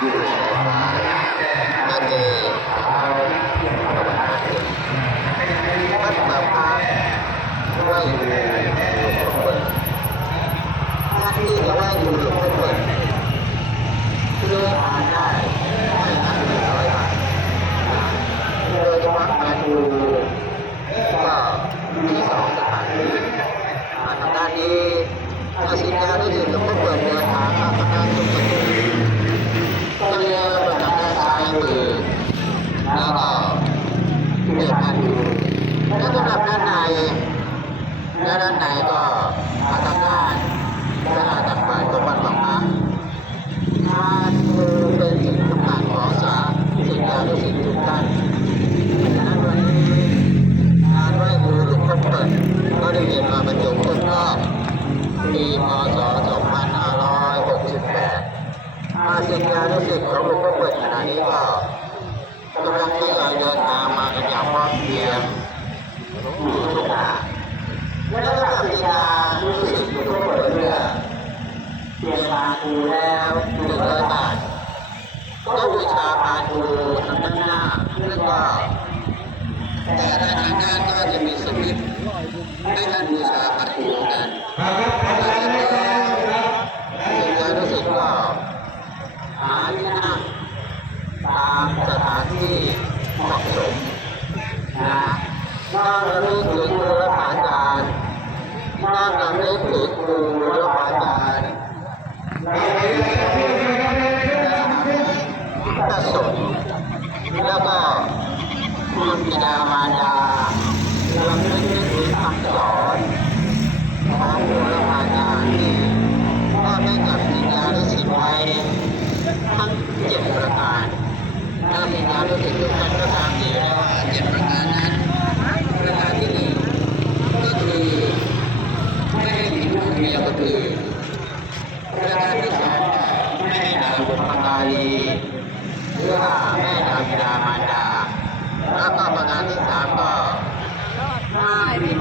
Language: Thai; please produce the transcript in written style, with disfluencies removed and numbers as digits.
อยู่นั่นเองท่านประพาสไหว้ดูหลวงพ่อเปิดท่านที่จะไหว้ดูหลวงพ่อเปิดเพื่อทานได้ไม่นับ100 บาทโดยเฉพาะการดูก็มี2 สถานที่ทางด้านนี้ถ้าสินค้าได้ถึงหลวงพ่อเปิดเดินทางเข้าทางด้านทุกประตูก็เลี้ยวไปทางด้านซ้ายมือแล้วก็เดินทางดูและสำหรับด้านในก็ทางด้านเวลาตักบาตรของวัดหลวงพ่อทานคือเป็นสิ่งสำคัญของสาธุชนทุกท่านฉะนั้นวันนี้งานไหว้ครูหลวงพ่อเปิดก็ได้เรียนมาบรรจบต้นรอบปีพ.ศ. 2568ศิษยานุศิษย์ของหลวงพ่อเปิดขณะนี้ก็กำลังทยอยเดินทางมากันอย่างพร้อมเพรียงอยู่ทุกขณะและระดับศิษยานุศิษย์หลวงพ่อเปิดเนี่ยเตรียมพานครูแล้ว100 บาทก็บูชาพานครูทางด้านหน้าแล้วก็แต่ละทางด้านก็จะมีสวิตช์ให้ท่านบูชาพานครูนั้นรู้สึกว่าหาที่นั่งตามสถานที่เหมาะสมนะน้อมรำลึกถึงครูและอาจารย์น้อมรำลึกถึงครูและอาจารย์พระสงฆ์แล้วก็คุณบิดามารดารวมถึงคำสอนของครูและอาจารย์ที่มอบให้กับศิษยานุศิษย์ไว้ทั้ง7 ประการถ้าศิษยานุศิษย์ทุกท่านก็ทราบดีแล้วว่า7 ประการนั้นประการที่ 1ก็คือไม่ให้มีลูกเมียคนอื่น